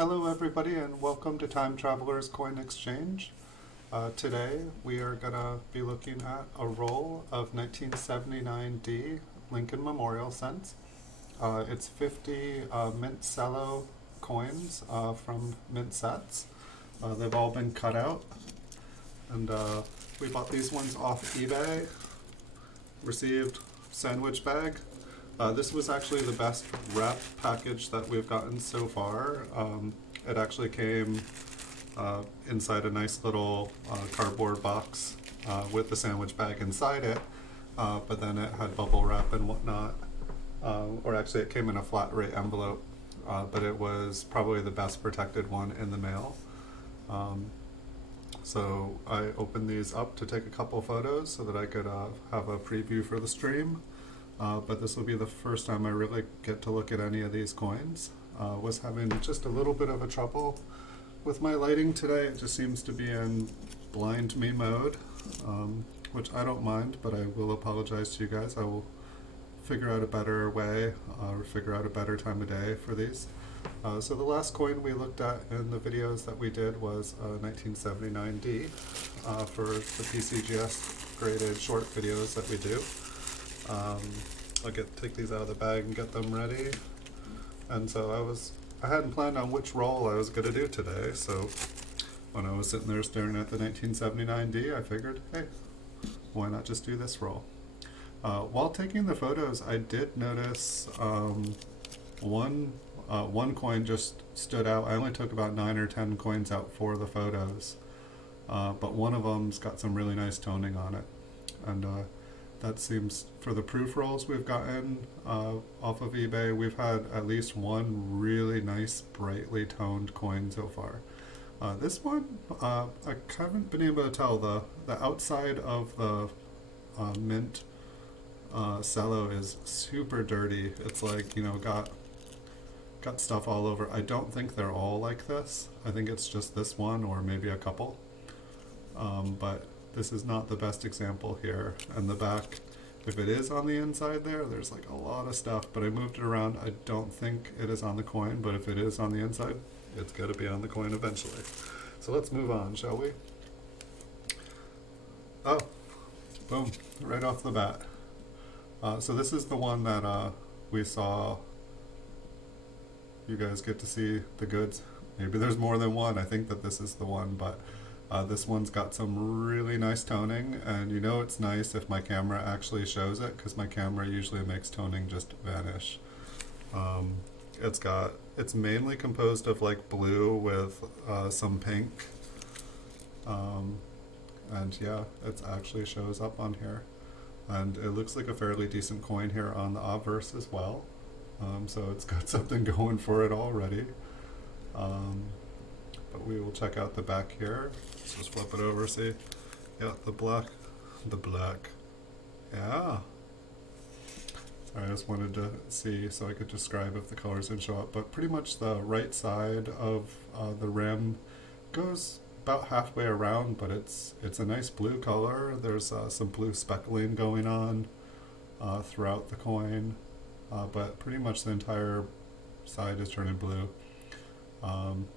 Hello everybody and welcome to Time Traveler's Coin Exchange. Today we are going to be looking at a roll of 1979D Lincoln Memorial cents. It's 50 Mint Cello coins from Mint Sets. They've all been cut out, and we bought these ones off eBay, received sandwich bag. This was actually the best wrap package that we've gotten so far. It actually came inside a nice little cardboard box with the sandwich bag inside it, but then it had bubble wrap and whatnot. Or actually it came in a flat rate envelope, but it was probably the best protected one in the mail. So I opened these up to take a couple photos so that I could have a preview for the stream. But this will be the first time I really get to look at any of these coins. Was having just a little bit of a trouble with my lighting today. It just seems to be in blind me mode, which I don't mind, but I will apologize to you guys. I will figure out a better way or figure out a better time of day for these. So the last coin we looked at in the videos that we did was 1979D for the PCGS graded short videos that we do. I'll take these out of the bag and get them ready. And so I hadn't planned on which roll I was going to do today, so when I was sitting there staring at the 1979D, I figured, hey, why not just do this roll? While taking the photos, I did notice one coin just stood out. I only took about 9 or 10 coins out for the photos, but one of them's got some really nice toning on it. And that seems, for the proof rolls we've gotten off of eBay, we've had at least one really nice, brightly toned coin so far. This one, I haven't been able to tell. The outside of the Mint Cello is super dirty. It's like, got stuff all over. I don't think they're all like this. I think it's just this one or maybe a couple. But this is not the best example here. And the back, if it is on the inside there's like a lot of stuff, but I moved it around. I don't think it is on the coin, but if it is on the inside, it's got to be on the coin eventually. So let's move on, shall we? Oh, boom, right off the bat. So this is the one that we saw. You guys get to see the goods. Maybe there's more than one. I think that this is the one, but this one's got some really nice toning, and it's nice if my camera actually shows it, because my camera usually makes toning just vanish. It's mainly composed of like blue with some pink, and yeah, it actually shows up on here, and it looks like a fairly decent coin here on the obverse as well. So it's got something going for it already. But we will check out the back here. Let's just flip it over, see? Yeah, the black. Yeah. Sorry, I just wanted to see so I could describe if the colors didn't show up. But pretty much the right side of the rim goes about halfway around, but it's a nice blue color. There's some blue speckling going on throughout the coin, but pretty much the entire side is turning blue.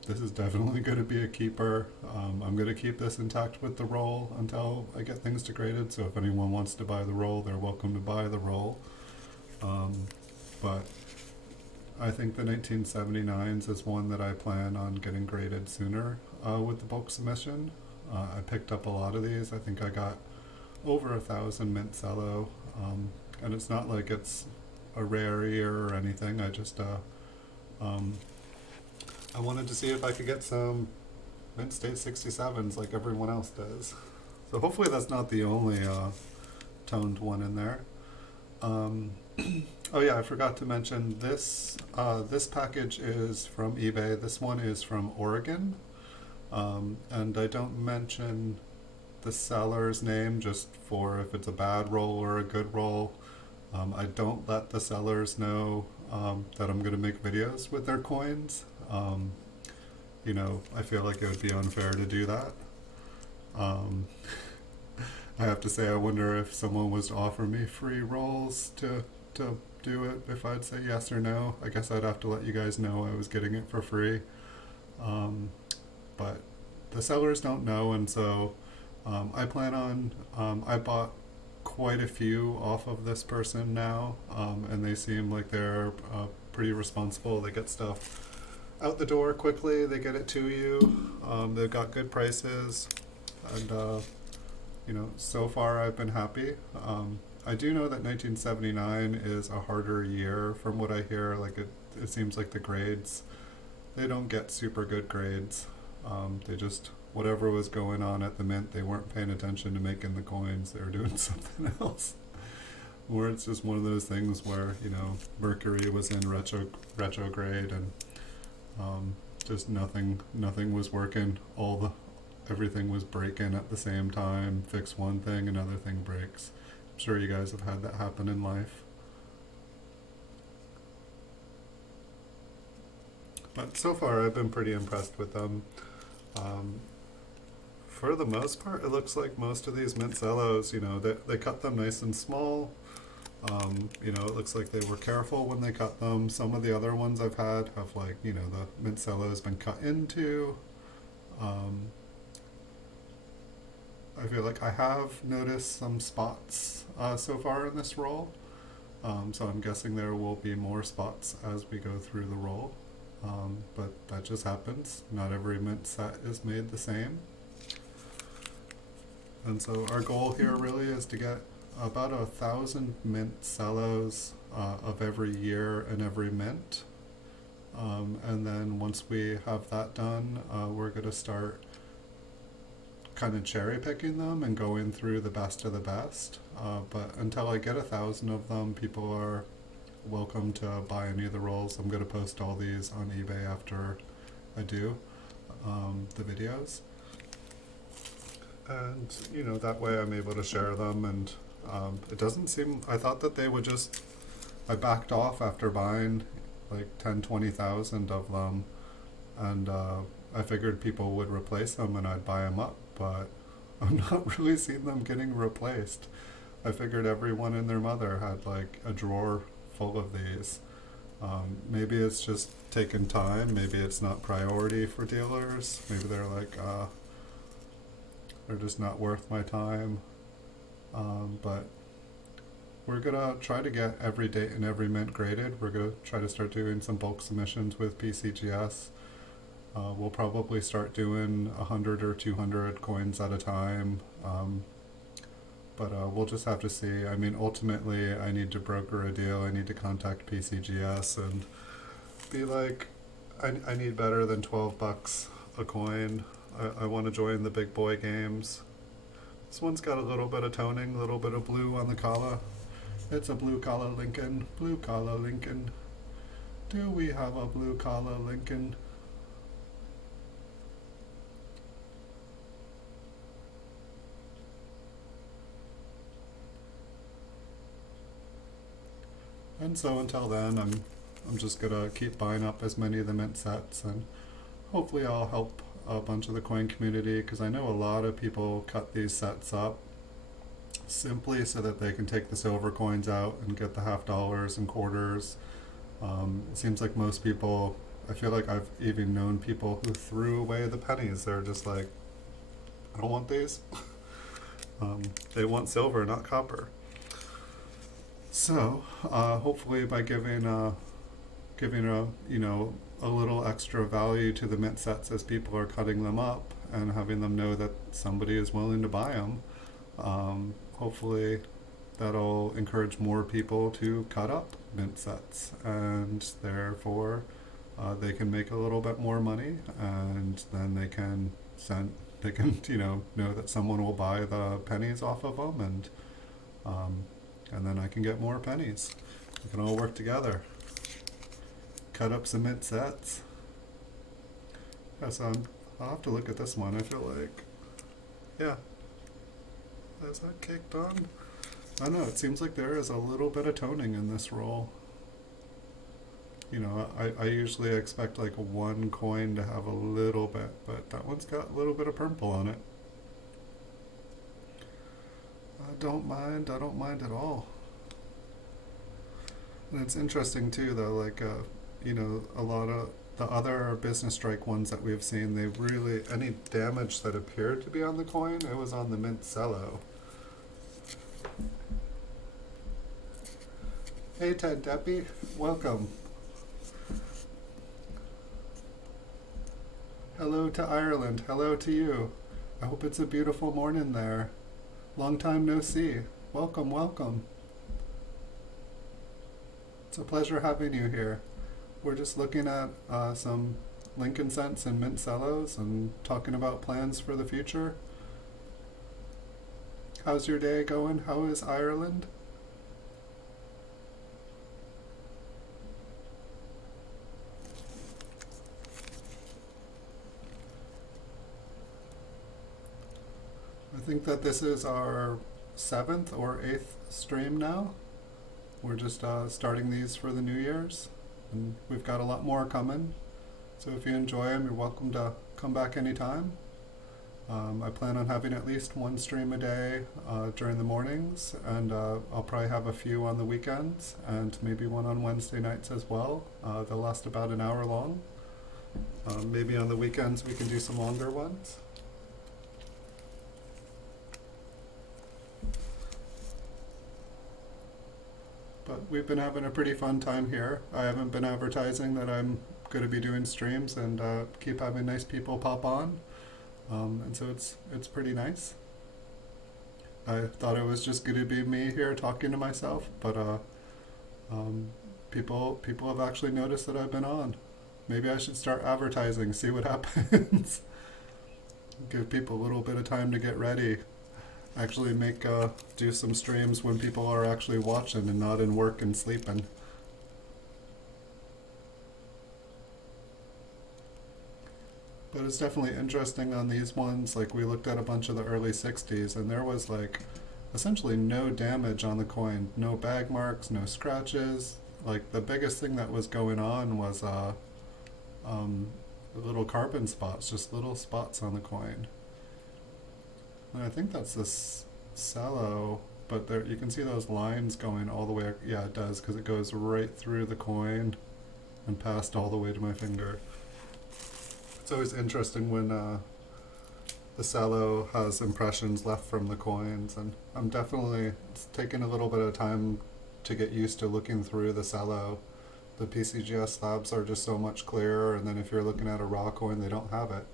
This is definitely going to be a keeper. I'm going to keep this intact with the roll until I get things degraded, so if anyone wants to buy the roll, they're welcome to buy the roll. But I think the 1979s is one that I plan on getting graded sooner with the bulk submission. I picked up a lot of these. I think I got over 1,000 Mint Cello, and it's not like it's a rare year or anything. I just I wanted to see if I could get some Mint State 67s like everyone else does. So hopefully that's not the only toned one in there. Oh yeah, I forgot to mention this. This package is from eBay. This one is from Oregon. And I don't mention the seller's name just for if it's a bad roll or a good roll. I don't let the sellers know that I'm going to make videos with their coins. I feel like it would be unfair to do that. I have to say, I wonder if someone was to offer me free rolls to do it, if I'd say yes or no. I guess I'd have to let you guys know I was getting it for free. Um, but the sellers don't know, and so I plan on. I bought quite a few off of this person now, and they seem like they're pretty responsible. They get stuff out the door quickly. They get it to you. They've got good prices, and so far I've been happy. I do know that 1979 is a harder year, from what I hear. Like it seems like the grades, they don't get super good grades. They just, whatever was going on at the mint, they weren't paying attention to making the coins. They were doing something else. Or it's just one of those things where Mercury was in retrograde, and just nothing was working. Everything was breaking at the same time. Fix one thing, another thing breaks. I'm sure you guys have had that happen in life. But so far, I've been pretty impressed with them. Um, for the most part, it looks like most of these Mint Cellos, they cut them nice and small. It looks like they were careful when they cut them. Some of the other ones I've had have the Mint Cello has been cut into. Um, I feel like I have noticed some spots so far in this roll. So I'm guessing there will be more spots as we go through the roll. But that just happens. Not every mint set is made the same. And so our goal here really is to get about 1,000 mint cellos of every year in every mint. And then once we have that done, we're going to start kind of cherry picking them and going through the best of the best. But until I get 1,000 of them, people are welcome to buy any of the rolls. I'm going to post all these on eBay after I do the videos. And, that way I'm able to share them. And it doesn't seem, I thought that they would just, I backed off after buying like 10, 20,000 of them. And I figured people would replace them and I'd buy them up. But I'm not really seeing them getting replaced. I figured everyone and their mother had like a drawer full of these. Maybe it's just taking time. Maybe it's not priority for dealers. Maybe they're like, they're just not worth my time. But we're gonna try to get every date and every mint graded. We're gonna try to start doing some bulk submissions with PCGS. We'll probably start doing 100 or 200 coins at a time. But we'll just have to see. I mean, ultimately, I need to broker a deal. I need to contact PCGS and be like, I need better than $12 a coin. I want to join the big boy games. This one's got a little bit of toning, a little bit of blue on the collar. It's a blue collar Lincoln. Blue collar Lincoln. Do we have a blue collar Lincoln? And so until then, I'm just gonna keep buying up as many of the mint sets, and hopefully I'll help a bunch of the coin community, because I know a lot of people cut these sets up simply so that they can take the silver coins out and get the half dollars and quarters. It seems like most people, I feel like I've even known people who threw away the pennies. They're just like, I don't want these. They want silver, not copper. So hopefully by giving a a little extra value to the mint sets as people are cutting them up and having them know that somebody is willing to buy them, hopefully that'll encourage more people to cut up mint sets, and therefore they can make a little bit more money, and then they can know that someone will buy the pennies off of them, and then I can get more pennies. We can all work together. Cut up some mint sets. Yeah, so I'll have to look at this one. I feel like, yeah. Is that cake done? I don't know, it seems like there is a little bit of toning in this roll. I usually expect like one coin to have a little bit, but that one's got a little bit of purple on it. I don't mind at all. And it's interesting too, though, like, a lot of the other business strike ones that we've seen, they really, any damage that appeared to be on the coin, it was on the Mint Cello. Hey Ted Deppy, welcome. Hello to Ireland, hello to you. I hope it's a beautiful morning there. Long time no see. Welcome, welcome. It's a pleasure having you here. We're just looking at some Lincoln Cents and Mint Cellos and talking about plans for the future. How's your day going? How is Ireland? I think that this is our 7th or 8th stream now. We're just starting these for the New Year's, and we've got a lot more coming. So if you enjoy them, you're welcome to come back anytime. I plan on having at least one stream a day during the mornings, and I'll probably have a few on the weekends, and maybe one on Wednesday nights as well. They'll last about an hour long. Maybe on the weekends we can do some longer ones. But we've been having a pretty fun time here. I haven't been advertising that I'm going to be doing streams, and keep having nice people pop on. And so it's pretty nice. I thought it was just going to be me here talking to myself, but people have actually noticed that I've been on. Maybe I should start advertising, see what happens. Give people a little bit of time to get ready. Actually do some streams when people are actually watching and not in work and sleeping. But it's definitely interesting on these ones. Like, we looked at a bunch of the early 60s, and there was like essentially no damage on the coin. No bag marks, no scratches. Like, the biggest thing that was going on was little carbon spots, just little spots on the coin. And I think that's this cello, but there you can see those lines going all the way. Yeah, it does, because it goes right through the coin and passed all the way to my finger. It's always interesting when the cello has impressions left from the coins, and I'm definitely taking a little bit of time to get used to looking through the cello. The PCGS slabs are just so much clearer, and then if you're looking at a raw coin, they don't have it.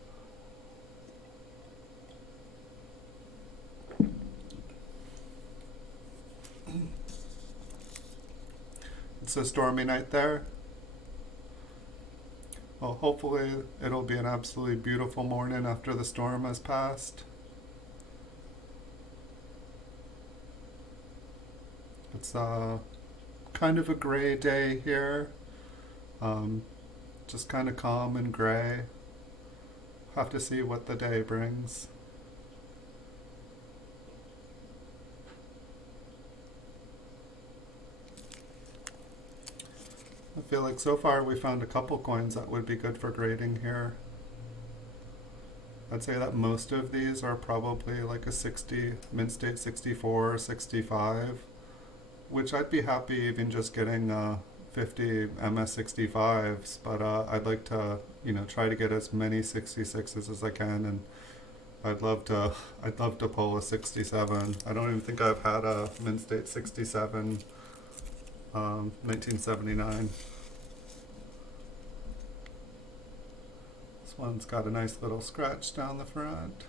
It's a stormy night there. Well, hopefully it'll be an absolutely beautiful morning after the storm has passed. It's kind of a gray day here. Just kind of calm and gray. Have to see what the day brings. I feel like so far we found a couple coins that would be good for grading here. I'd say that most of these are probably like a 60, Mint State 64, 65, which I'd be happy even just getting 50 MS65s, but I'd like to, try to get as many 66s as I can, and I'd love to pull a 67. I don't even think I've had a Mint State 67 1979. This one's got a nice little scratch down the front.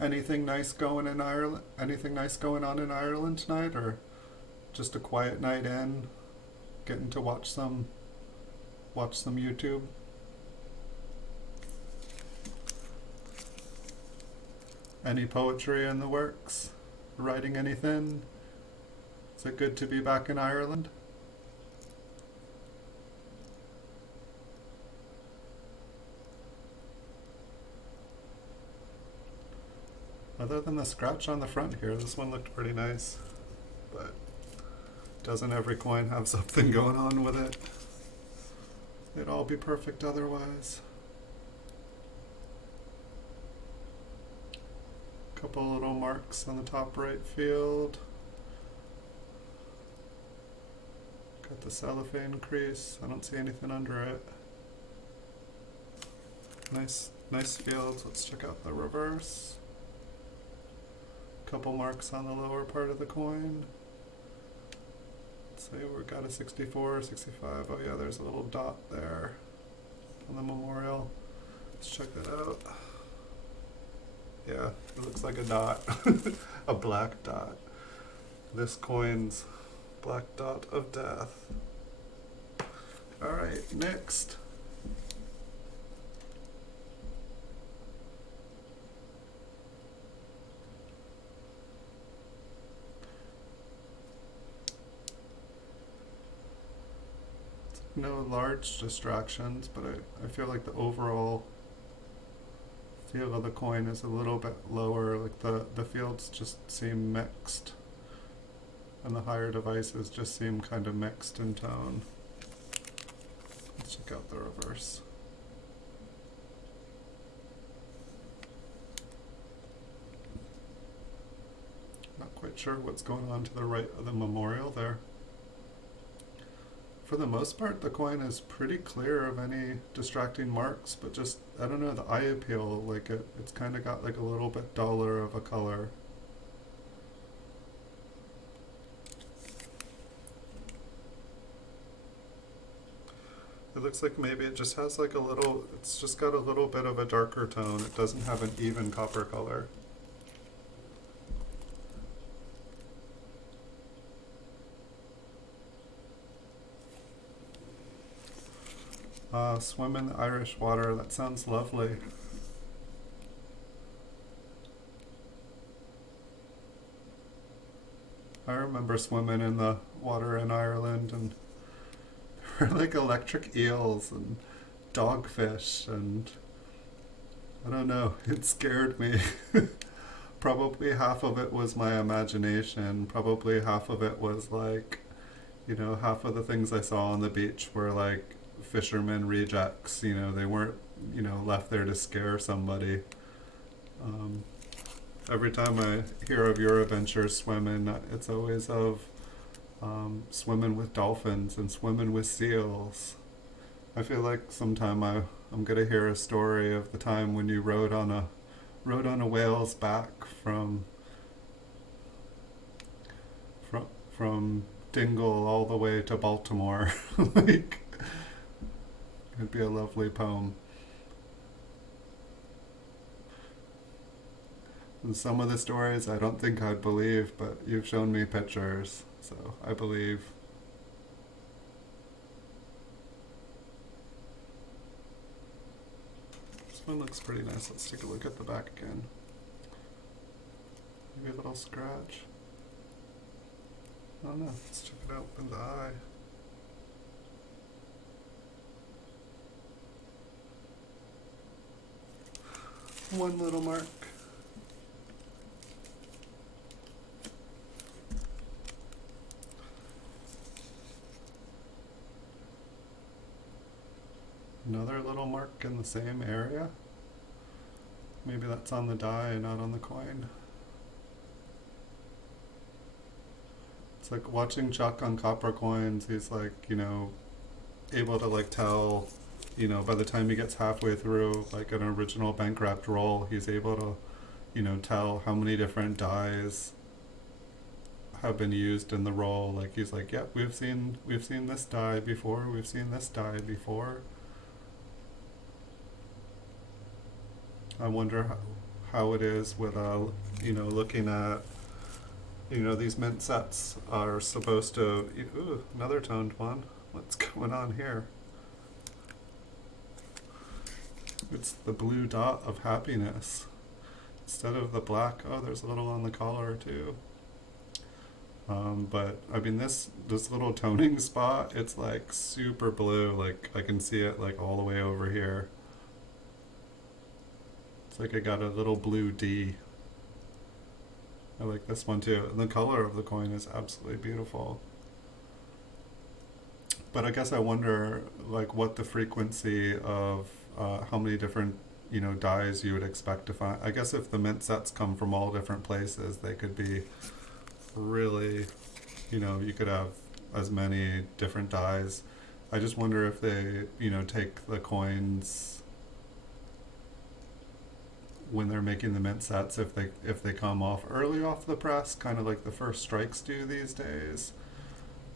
Anything nice going in Ireland? Anything nice going on in Ireland tonight, or just a quiet night in, getting to watch some YouTube? Any poetry in the works? Writing anything? Is it good to be back in Ireland? Other than the scratch on the front here, this one looked pretty nice. But doesn't every coin have something going on with it? It'd all be perfect otherwise. Couple little marks on the top right field. Got the cellophane crease. I don't see anything under it. Nice fields. Let's check out the reverse. Couple marks on the lower part of the coin. Let's say we've got a 64, 65. Oh yeah, there's a little dot there on the memorial. Let's check that out. Yeah, it looks like a dot. A black dot. This coin's black dot of death. Alright, next. No large distractions, but I feel like the overall feel of the coin is a little bit lower. Like the fields just seem mixed, and the higher devices just seem kind of mixed in tone. Let's check out the reverse. Not quite sure what's going on to the right of the memorial there. For the most part, the coin is pretty clear of any distracting marks, but just, I don't know, the eye appeal, like it's kind of got like a little bit duller of a color. It looks like maybe it just has like a little, it's just got a little bit of a darker tone. It doesn't have an even copper color. Swim in the Irish water, that sounds lovely. I remember swimming in the water in Ireland, and there were like electric eels and dogfish, and I don't know, it scared me. Probably half of it was my imagination, probably half of it was like, you know, half of the things I saw on the beach were like fishermen rejects, you know, they weren't, you know, left there to scare somebody. Every time I hear of your adventures swimming, it's always of swimming with dolphins and swimming with seals. I feel like sometime I'm gonna hear a story of the time when you rode on a whale's back from Dingle all the way to Baltimore. Like, it'd be a lovely poem. And some of the stories I don't think I'd believe, but you've shown me pictures, so I believe. This one looks pretty nice. Let's take a look at the back again. Maybe a little scratch. I don't know. Let's check it out in the eye. One little mark. Another little mark in the same area. Maybe that's on the die, not on the coin. It's like watching Chuck on copper coins. He's like, you know, able to like tell, you know, by the time he gets halfway through like an original bankrupt roll, he's able to, you know, tell how many different dies have been used in the roll. Like he's like, yep, we've seen this die before, we've seen this die before. I wonder how it is with you know, looking at, you know, these mint sets are supposed to, ooh, another toned one. What's going on here? It's the blue dot of happiness instead of the black. Oh, there's a little on the collar too. But I mean, this little toning spot, it's like super blue. Like I can see it like all the way over here. It's like I got a little blue D. I like this one too. And the color of the coin is absolutely beautiful. But I guess I wonder like what the frequency of how many different dies you would expect to find. I guess if the mint sets come from all different places, they could be really, you could have as many different dies. I just wonder if they, take the coins when they're making the mint sets, if they come off early off the press, kind of like the first strikes do these days,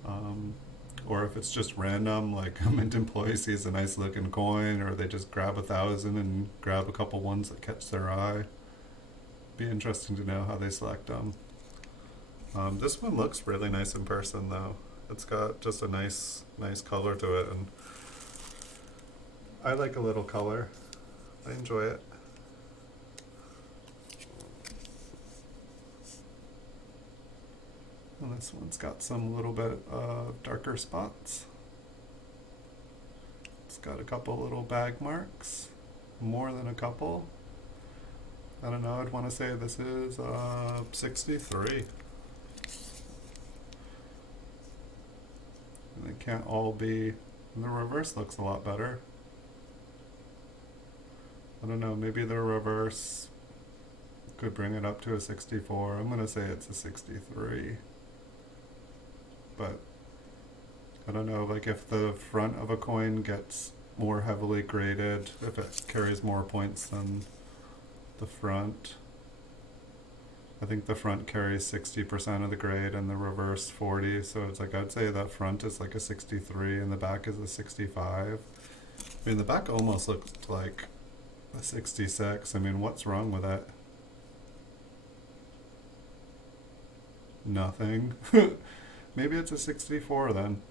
um, or if it's just random, like a mint employee sees a nice looking coin, or they just grab 1,000 and grab a couple ones that catch their eye. Be interesting to know how they select them. This one looks really nice in person, though. It's got just a nice color to it, and I like a little color. I enjoy it. And this one's got some little bit darker spots. It's got a couple little bag marks, more than a couple. I don't know, I'd want to say this is 63. And they can't all be, and the reverse looks a lot better. I don't know, maybe the reverse could bring it up to a 64. I'm going to say it's a 63. But I don't know, like if the front of a coin gets more heavily graded, if it carries more points than the front. I think the front carries 60% of the grade and the reverse 40, so it's like I'd say that front is like a 63 and the back is a 65. I mean, the back almost looks like a 66. I mean, what's wrong with it? Nothing. Maybe it's a 64 then.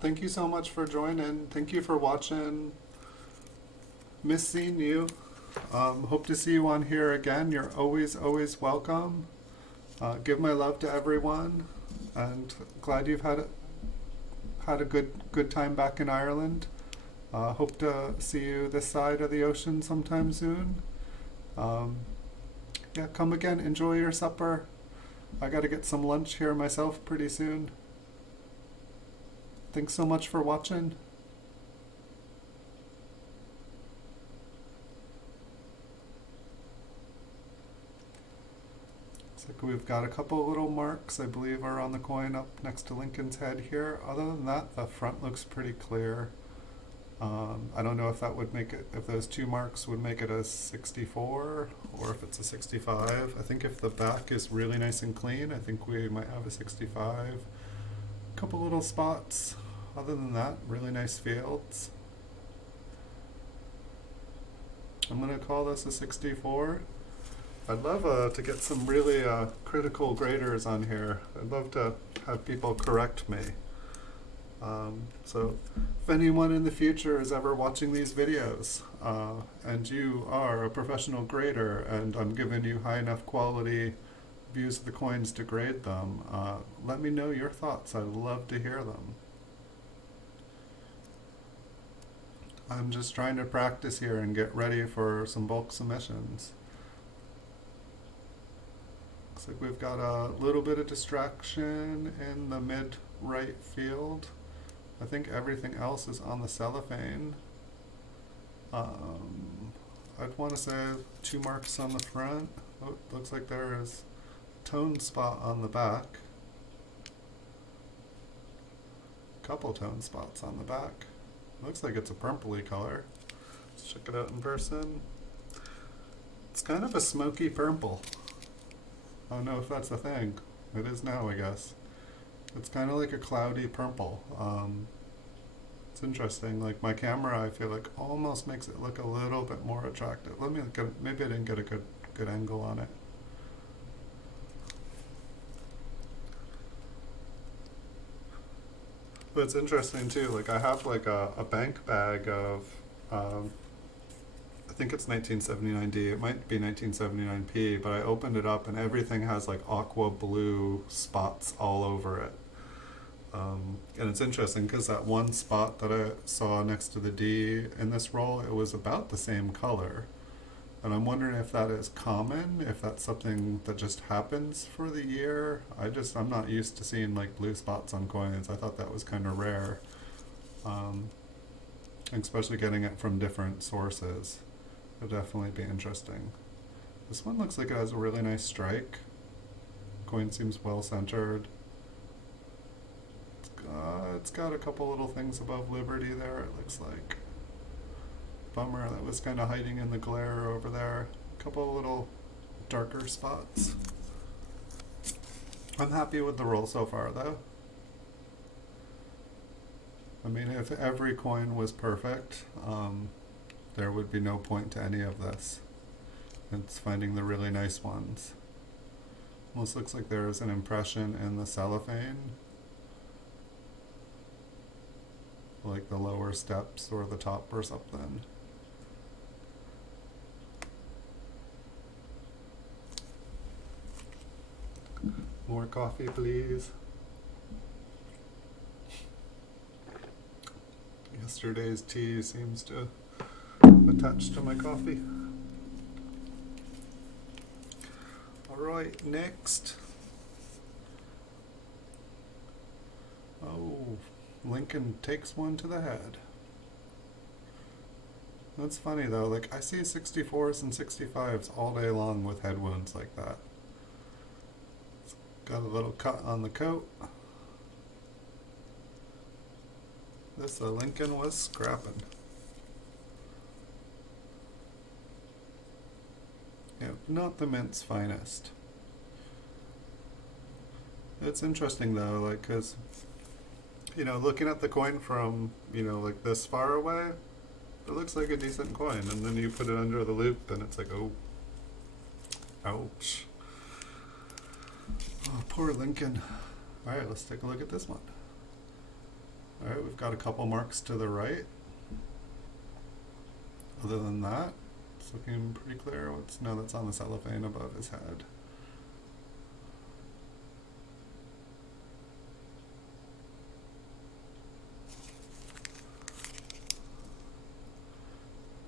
Thank you so much for joining. Thank you for watching. Miss seeing you. Hope to see you on here again. You're always welcome. Give my love to everyone, and glad you've had a good time back in Ireland. Hope to see you this side of the ocean sometime soon. Yeah, come again. Enjoy your supper. I got to get some lunch here myself pretty soon. Thanks so much for watching. Looks like we've got a couple little marks, I believe, are on the coin up next to Lincoln's head here. Other than that, the front looks pretty clear. I don't know if that would make it, if those two marks would make it a 64 or if it's a 65. I think if the back is really nice and clean, I think we might have a 65. Couple little spots. Other than that, really nice fields. I'm going to call this a 64. I'd love to get some really critical graders on here. I'd love to have people correct me. So if anyone in the future is ever watching these videos and you are a professional grader and I'm giving you high enough quality views of the coins to grade them, let me know your thoughts. I'd love to hear them. I'm just trying to practice here and get ready for some bulk submissions. Looks like we've got a little bit of distraction in the mid-right field. I think everything else is on the cellophane. I'd want to say 2 marks on the front. Oh, looks like there is a tone spot on the back. Couple tone spots on the back. Looks like it's a purpley color. Let's check it out in person. It's kind of a smoky purple. I don't know if that's a thing. It is now, I guess. It's kind of like a cloudy purple. It's interesting. Like my camera, I feel like almost makes it look a little bit more attractive. Let me get, maybe I didn't get a good angle on it. But it's interesting too. Like I have like a bank bag of, I think it's 1979D. It might be 1979P, but I opened it up and everything has like aqua blue spots all over it. And it's interesting because that one spot that I saw next to the D in this roll, it was about the same color. And I'm wondering if that is common, if that's something that just happens for the year. I'm not used to seeing like blue spots on coins. I thought that was kind of rare. Um, Especially getting it from different sources. It'd definitely be interesting. This one looks like it has a really nice strike. Coin seems well centered. It's got a couple little things above Liberty there, it looks like. Bummer, that was kind of hiding in the glare over there. A couple little darker spots. I'm happy with the roll so far though. I mean, if every coin was perfect, there would be no point to any of this. It's finding the really nice ones. Almost looks like there's an impression in the cellophane, like the lower steps or the top or something. More coffee, please. Yesterday's tea seems to attach to my coffee. Alright, next. Oh, Lincoln takes one to the head. That's funny though, like I see 64s and 65s all day long with head wounds like that. It's got a little cut on the coat. This Lincoln was scrapping. Yeah, not the Mint's finest. It's interesting though, like, cause, you know, looking at the coin from, you know, like this far away, it looks like a decent coin, and then you put it under the loop and it's like, oh, ouch. Oh, poor Lincoln. Alright, let's take a look at this one. Alright, we've got a couple marks to the right. Other than that, it's looking pretty clear. No, that's on the cellophane above his head.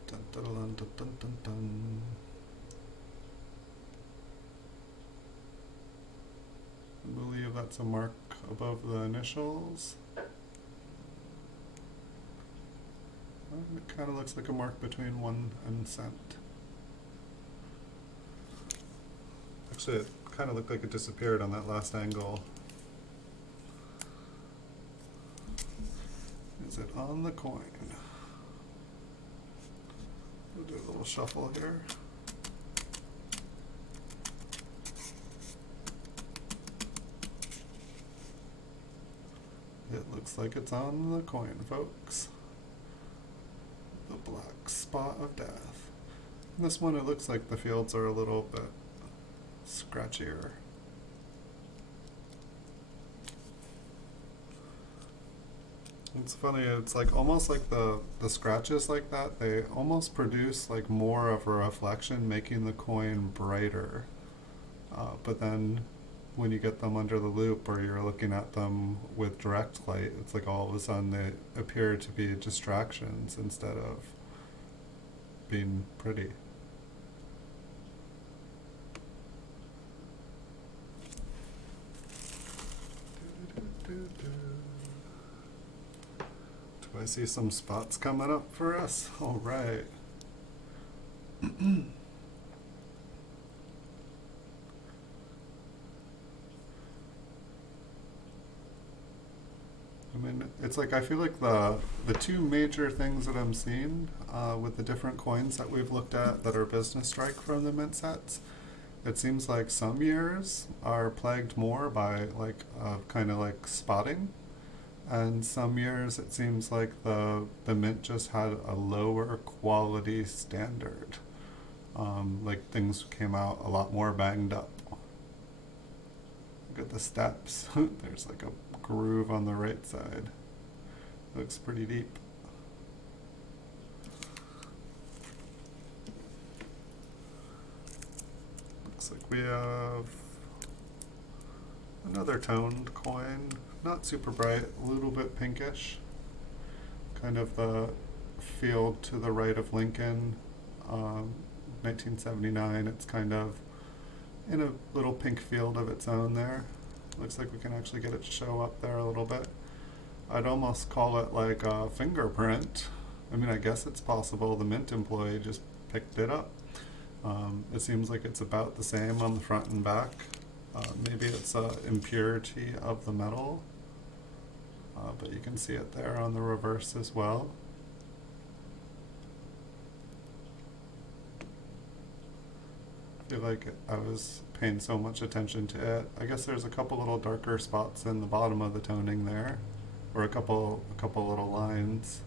Dun, dun, dun, dun, dun, dun, dun. I believe that's a mark above the initials. It kind of looks like a mark between 1 and cent. Actually, it kind of looked like it disappeared on that last angle. Is it on the coin? We'll do a little shuffle here. It looks like it's on the coin, folks. The black spot of death. This one, it looks like the fields are a little bit scratchier. It's funny, it's like almost like the scratches like that, they almost produce like more of a reflection, making the coin brighter. But then when you get them under the loop or you're looking at them with direct light, it's like all of a sudden they appear to be distractions instead of being pretty. Do I see some spots coming up for us? All right. I mean, it's like I feel like the two major things that I'm seeing with the different coins that we've looked at that are business strike from the mint sets, it seems like some years are plagued more by like kind of like spotting, and some years it seems like the mint just had a lower quality standard. Like things came out a lot more banged up. Look at the steps. There's like a groove on the right side. Looks pretty deep. Looks like we have another toned coin. Not super bright, a little bit pinkish. Kind of the field to the right of Lincoln. 1979. It's kind of in a little pink field of its own there. Looks like we can actually get it to show up there a little bit. I'd almost call it like a fingerprint. I mean, I guess it's possible the Mint employee just picked it up. It seems like it's about the same on the front and back. Maybe it's an impurity of the metal, but you can see it there on the reverse as well. I feel like I was paying so much attention to it. I guess there's a couple little darker spots in the bottom of the toning there, or a couple little lines.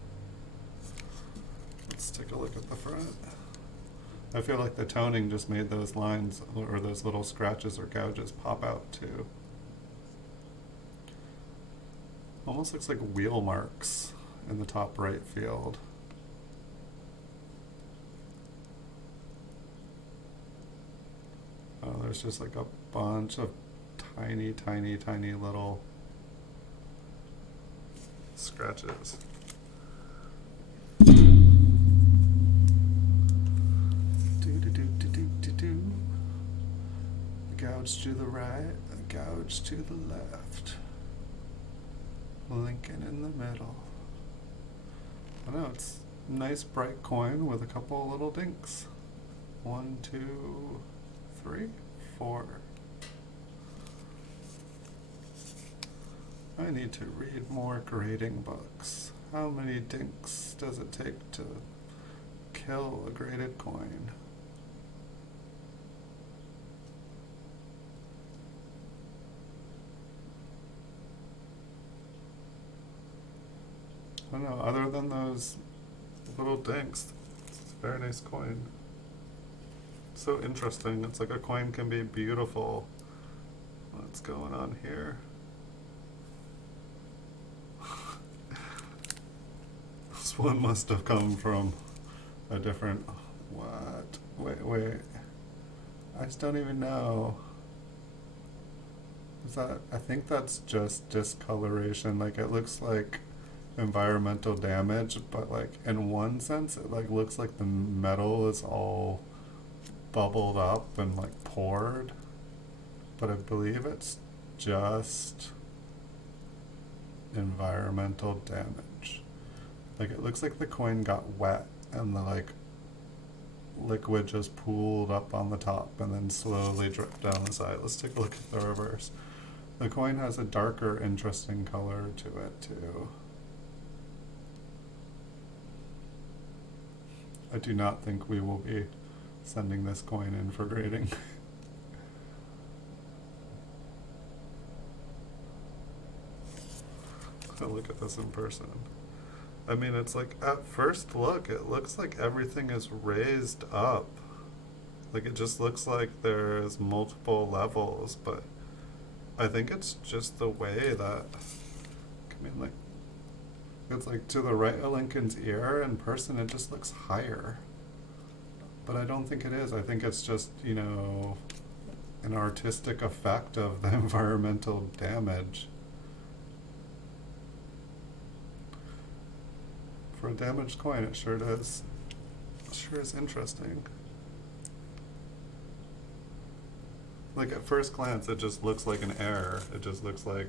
Let's take a look at the front. I feel like the toning just made those lines or those little scratches or gouges pop out too. Almost looks like wheel marks in the top right field. Oh, there's just like a bunch of tiny, tiny, tiny little scratches. A gouge to the right, a gouge to the left. Lincoln in the middle. I know, it's a nice bright coin with a couple little dinks. 1, 2, 3, 4. I need to read more grading books. How many dinks does it take to kill a graded coin? I don't know, other than those little dinks, it's a very nice coin. So interesting. It's like a coin can be beautiful. What's going on here? This one must have come from a different... What? Wait. I just don't even know. Is that... I think that's just discoloration. Like, it looks like environmental damage, but like in one sense it like looks like the metal is all bubbled up and like poured, but I believe it's just environmental damage. Like it looks like the coin got wet and the like liquid just pooled up on the top and then slowly dripped down the side. Let's take a look at the reverse. The coin has a darker, interesting color to it too. I do not think we will be sending this coin in for grading. Look at this in person. I mean, it's like, at first look, it looks like everything is raised up. Like, it just looks like there's multiple levels, but I think it's just the way that, I mean, like, it's like to the right of Lincoln's ear, in person it just looks higher. But I don't think it is. I think it's just, you know, an artistic effect of the environmental damage. For a damaged coin, it sure does. Sure is interesting. Like at first glance, it just looks like an error. It just looks like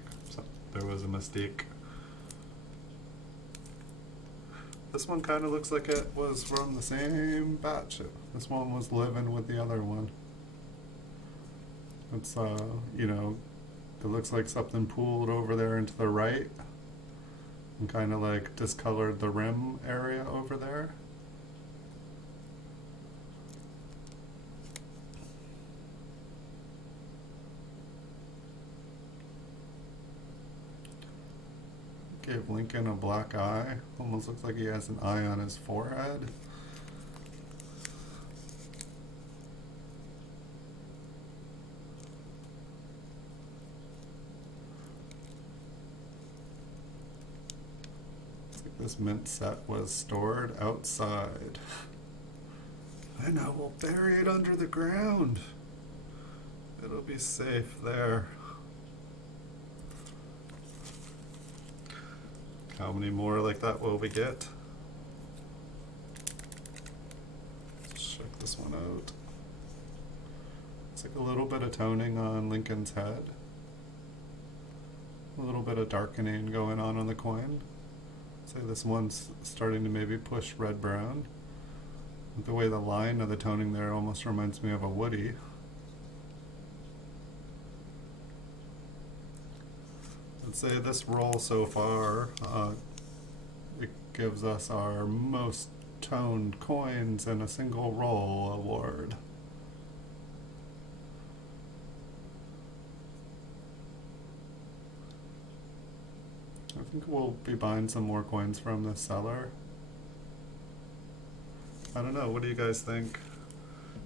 there was a mistake. This one kind of looks like it was from the same batch. This one was living with the other one. It's, you know, it looks like something pooled over there into the right and kind of like discolored the rim area over there. Gave Lincoln a black eye. Almost looks like he has an eye on his forehead. Looks like this mint set was stored outside. And I will bury it under the ground. It'll be safe there. How many more like that will we get? Let's check this one out. It's like a little bit of toning on Lincoln's head. A little bit of darkening going on the coin. Say this one's starting to maybe push red-brown. The way the line of the toning there almost reminds me of a woody. I'd say this roll so far, it gives us our most toned coins in a single roll award. I think we'll be buying some more coins from this seller. I don't know, what do you guys think?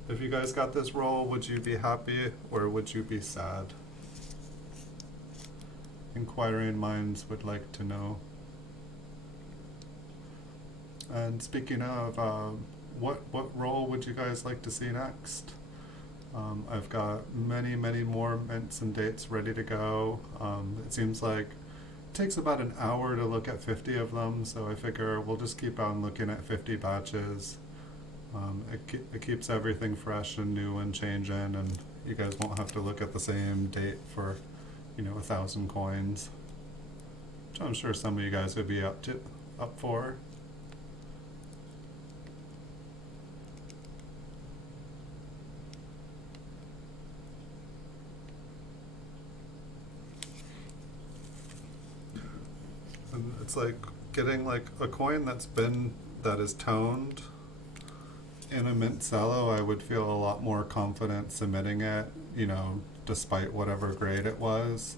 If you guys got this roll, would you be happy or would you be sad? Inquiring minds would like to know. And speaking of, what roll would you guys like to see next? I've got many more mints and dates ready to go. It seems like it takes about an hour to look at 50 of them, so I figure we'll just keep on looking at 50 batches. It keeps everything fresh and new and changing, and you guys won't have to look at the same date for, 1,000 coins, which I'm sure some of you guys would be up for. And it's like getting like a coin that is toned in a Mint Cello. I would feel a lot more confident submitting it, despite whatever grade it was.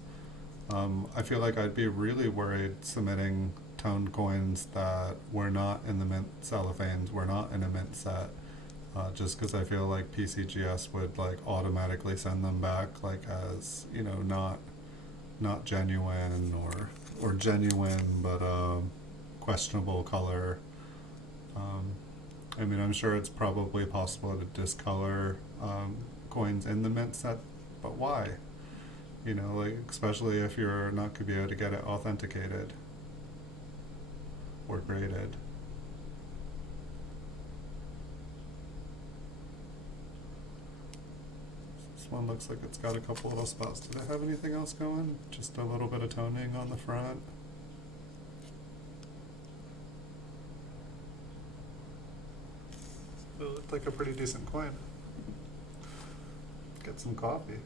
I feel like I'd be really worried submitting toned coins that were not in the Mint cellophanes, were not in a Mint set, just because I feel like PCGS would like automatically send them back like as, not genuine or genuine but questionable color. I'm sure it's probably possible to discolor coins in the Mint set, but why? Especially if you're not going to be able to get it authenticated or graded. This one looks like it's got a couple little spots. Do they have anything else going? Just a little bit of toning on the front. It looked like a pretty decent coin. Get some coffee.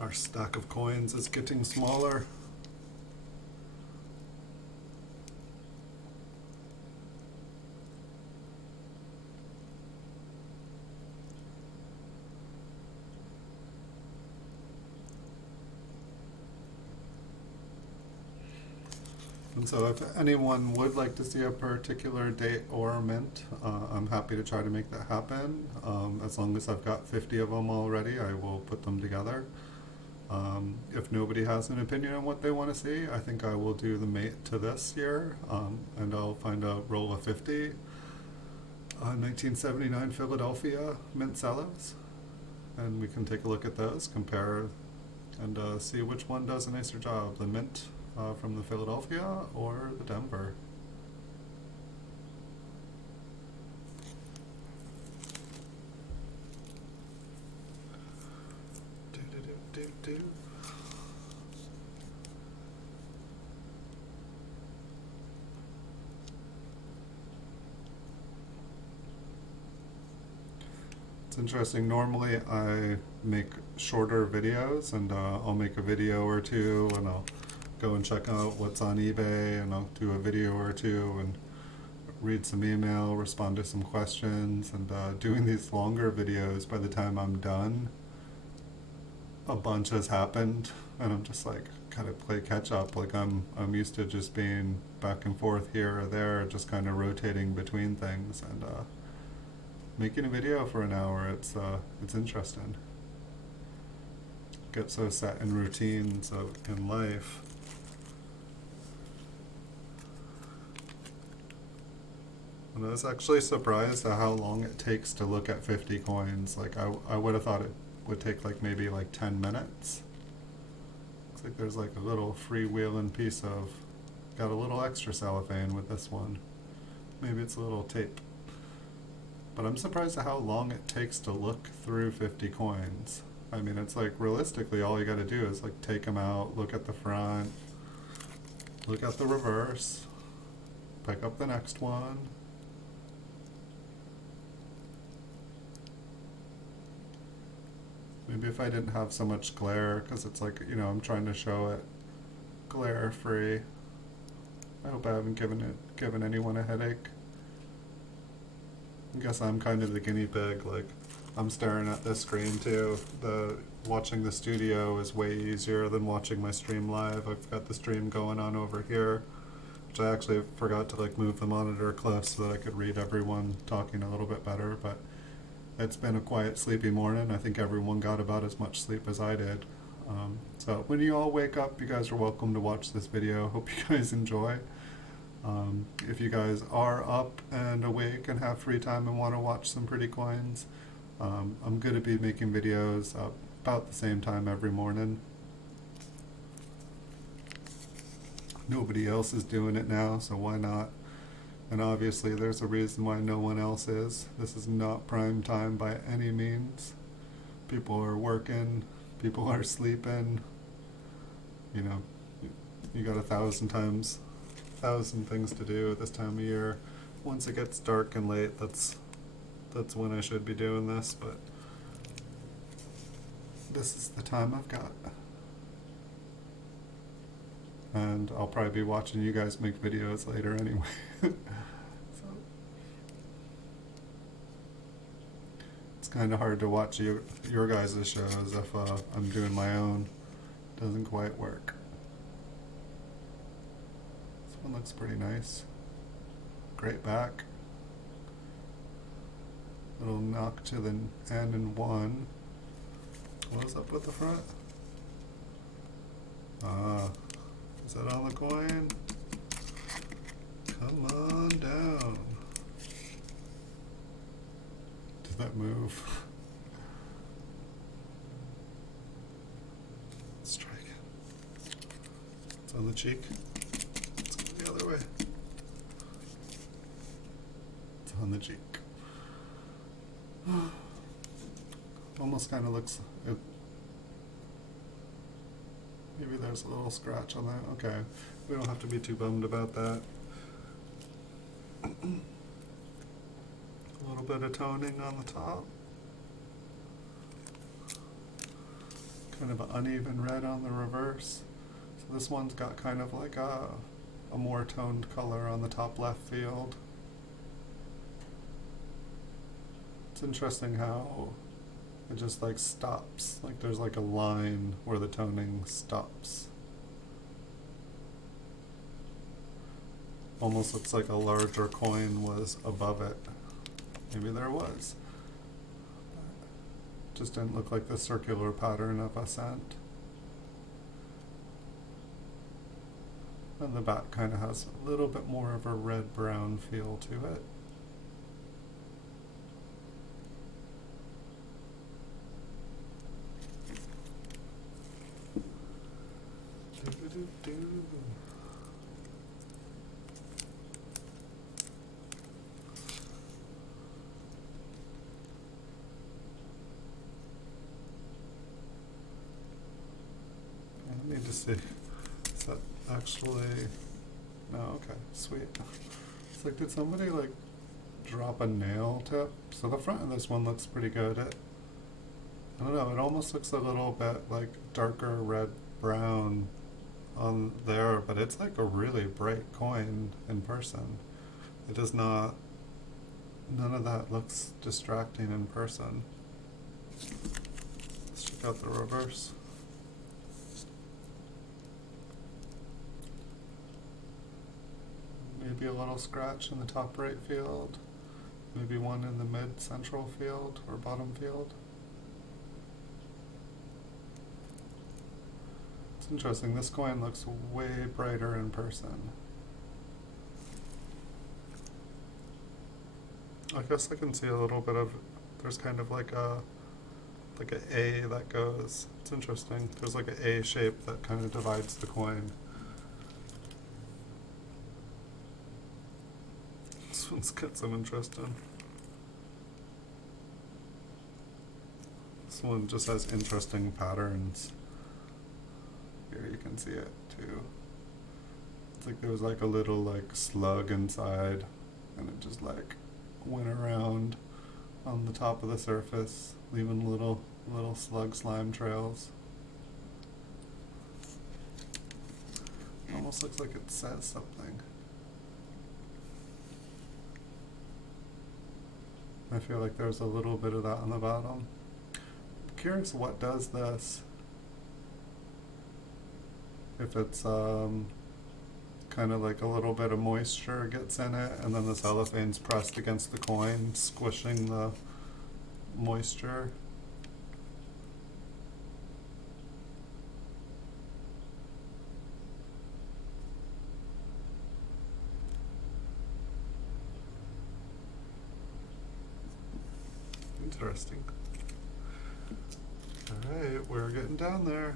Our stack of coins is getting smaller. And so if anyone would like to see a particular date or mint, I'm happy to try to make that happen. As long as I've got 50 of them already, I will put them together. If nobody has an opinion on what they want to see, I think I will do the mate to this year, and I'll find a roll of 50 1979 Philadelphia Mint Cellos, and we can take a look at those, compare, and see which one does a nicer job, the Mint from the Philadelphia or the Denver. Do. It's interesting. Normally I make shorter videos, and I'll make a video or two and I'll go and check out what's on eBay, and I'll do a video or two and read some email, respond to some questions, and doing these longer videos, by the time I'm done, a bunch has happened, and I'm just like kind of play catch up. Like I'm used to just being back and forth here or there, just kind of rotating between things, and making a video for an hour, it's interesting. Get so set in routines in life. And I was actually surprised at how long it takes to look at 50 coins. Like I would have thought it would take like maybe like 10 minutes. Looks like there's like a little freewheeling piece of got a little extra cellophane with this one. Maybe it's a little tape. But I'm surprised at how long it takes to look through 50 coins. I mean, it's like realistically all you gotta do is like take them out, look at the front, look at the reverse, pick up the next one. Maybe if I didn't have so much glare, because it's like, you know, I'm trying to show it glare free. I hope I haven't given anyone a headache. I guess I'm kind of the guinea pig, like I'm staring at this screen too. Watching the studio is way easier than watching my stream live. I've got the stream going on over here, which I actually forgot to like move the monitor close so that I could read everyone talking a little bit better, but it's been a quiet, sleepy morning. I think everyone got about as much sleep as I did. So when you all wake up, you guys are welcome to watch this video. Hope you guys enjoy. If you guys are up and awake and have free time and want to watch some pretty coins, I'm going to be making videos about the same time every morning. Nobody else is doing it now, so why not? And obviously there's a reason why no one else is. This is not prime time by any means. People are working, people are sleeping. You know, you got 1,000 things to do at this time of year. Once it gets dark and late, that's when I should be doing this, but this is the time I've got. And I'll probably be watching you guys make videos later anyway. So it's kind of hard to watch your guys' shows if I'm doing my own. Doesn't quite work. This one looks pretty nice. Great back. Little knock to the N and 1. What's up with the front? Is that on the coin? Come on down. Did that move? Strike it. It's on the cheek. Let's go the other way. It's on the cheek. Almost kind of looks. Maybe there's a little scratch on that. Okay, we don't have to be too bummed about that. A little bit of toning on the top. Kind of an uneven red on the reverse. So this one's got kind of like a more toned color on the top left field. It's interesting how it just like stops, like there's like a line where the toning stops. Almost looks like a larger coin was above it. Maybe there was. Just didn't look like the circular pattern of a cent. And the back kind of has a little bit more of a red-brown feel to it. I need to see. Is that actually? No, okay, sweet. It's like, did somebody like drop a nail tip? So the front of this one looks pretty good. I don't know, it almost looks a little bit like darker red brown on there, but it's like a really bright coin in person. It does not, none of that looks distracting in person. Let's check out the reverse. Maybe a little scratch in the top right field, maybe one in the mid central field or bottom field. It's interesting, this coin looks way brighter in person. I guess I can see a little bit of, there's kind of like an A that goes, it's interesting, there's like an A shape that kind of divides the coin. This one's got some interesting. This one just has interesting patterns. Here you can see it too. It's like there was like a little like slug inside, and it just like went around on the top of the surface, leaving little slug slime trails. Almost looks like it says something. I feel like there's a little bit of that on the bottom. I'm curious what does this. If it's kind of like a little bit of moisture gets in it, and then the cellophane's pressed against the coin, squishing the moisture. Interesting. Alright, we're getting down there.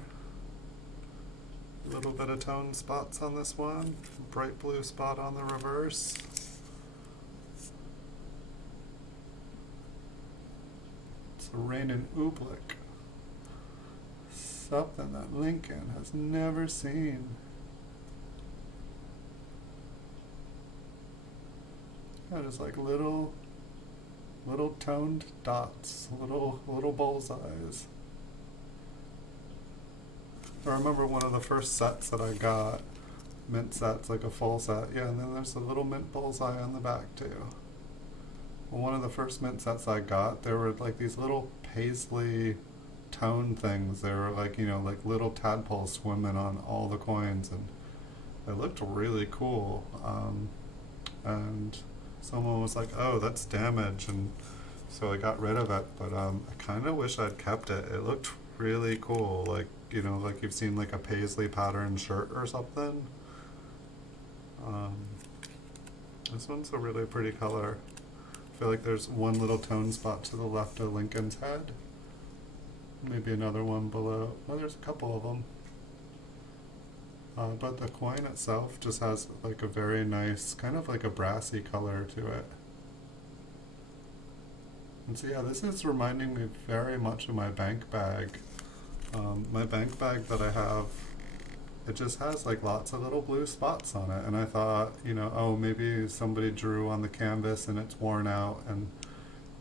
A little bit of tone spots on this one. Bright blue spot on the reverse. It's a Rainin oobleck. Something that Lincoln has never seen. Yeah, just like little toned dots, little bullseyes. I remember one of the first sets that I got, mint sets, like a full set, yeah, and then there's a little mint bullseye on the back too. Well, one of the first mint sets I got, there were like these little paisley tone things. They were like, you know, like little tadpoles swimming on all the coins, and it looked really cool. And someone was like, oh, that's damage, and so I got rid of it, but I kind of wish I'd kept it. It looked really cool, like, you know, like you've seen like a paisley pattern shirt or something. This one's a really pretty color. I feel like there's one little tone spot to the left of Lincoln's head. Maybe another one below. Well, there's a couple of them. But the coin itself just has like a very nice, kind of like a brassy color to it. And so yeah, this is reminding me very much of my bank bag. My bank bag that I have, it just has like lots of little blue spots on it, and I thought, you know, oh, maybe somebody drew on the canvas and it's worn out and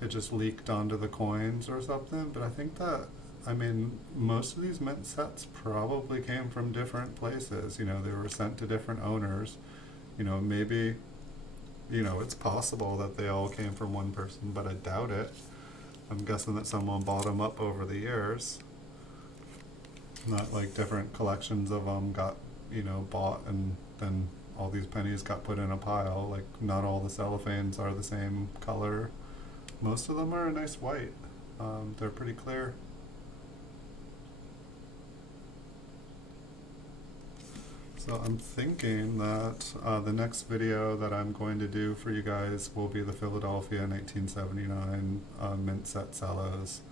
it just leaked onto the coins or something. But I think that, I mean, most of these mint sets probably came from different places. You know, they were sent to different owners. You know, maybe, you know, it's possible that they all came from one person, but I doubt it. I'm guessing that someone bought them up over the years. Not like different collections of them got, you know, bought and then all these pennies got put in a pile. Like, not all the cellophanes are the same color. Most of them are a nice white. They're pretty clear. So I'm thinking that the next video that I'm going to do for you guys will be the Philadelphia 1979 mint set cellos.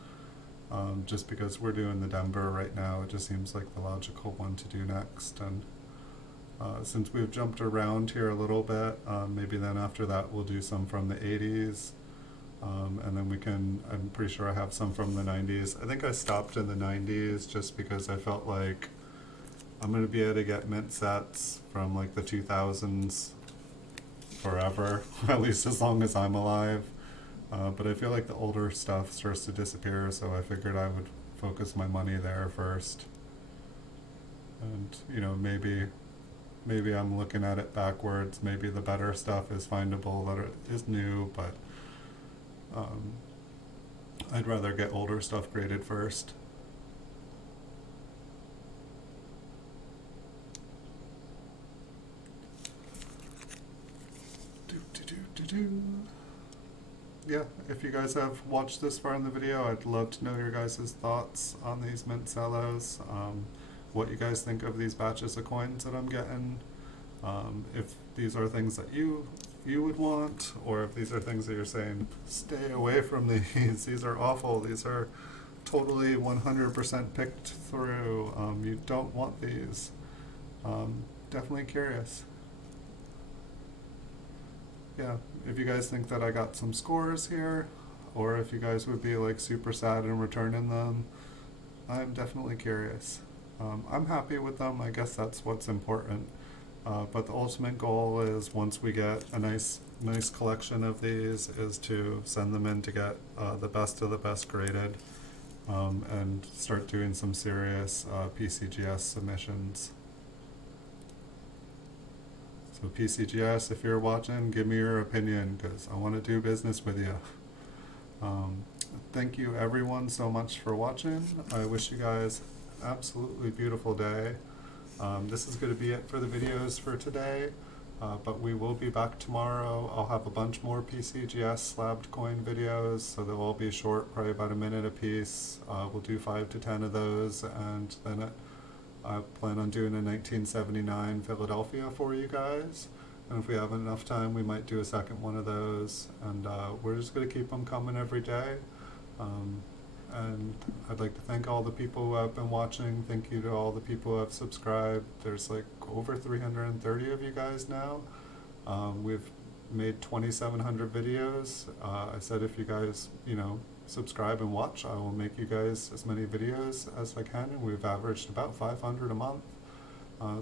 Just because we're doing the Denver right now, it just seems like the logical one to do next. And since we've jumped around here a little bit, maybe then after that we'll do some from the 80s. And then we can, I'm pretty sure I have some from the 90s. I think I stopped in the 90s just because I felt like I'm going to be able to get mint sets from like the 2000s forever, at least as long as I'm alive. But I feel like the older stuff starts to disappear, so I figured I would focus my money there first. And, you know, maybe I'm looking at it backwards. Maybe the better stuff is findable that is new, but I'd rather get older stuff graded first. Yeah, if you guys have watched this far in the video, I'd love to know your guys' thoughts on these mint cellos, what you guys think of these batches of coins that I'm getting, if these are things that you would want, or if these are things that you're saying, stay away from these are awful, these are totally 100% picked through, you don't want these. Definitely curious. yeah, if you guys think that I got some scores here, or if you guys would be like super sad in returning them, I'm definitely curious. I'm happy with them. I guess that's what's important. But the ultimate goal is once we get a nice collection of these, is to send them in to get the best of the best graded, and start doing some serious PCGS submissions. So PCGS, if you're watching, give me your opinion because I want to do business with you. Thank you everyone so much for watching. I wish you guys an absolutely beautiful day. This is going to be it for the videos for today, but we will be back tomorrow. I'll have a bunch more PCGS slabbed coin videos, so they'll all be short, probably about a minute a piece. We'll do 5 to 10 of those, and then I plan on doing a 1979 Philadelphia for you guys. And if we have enough time, we might do a second one of those. And we're just going to keep them coming every day. And I'd like to thank all the people who have been watching. Thank you to all the people who have subscribed. There's like over 330 of you guys now. We've made 2,700 videos. I said if you guys, subscribe and watch, I will make you guys as many videos as I can, and we've averaged about 500 a month.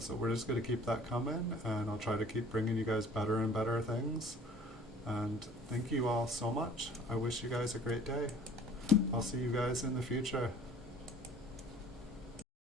So we're just going to keep that coming, and I'll try to keep bringing you guys better and better things. And thank you all so much. I wish you guys a great day. I'll see you guys in the future.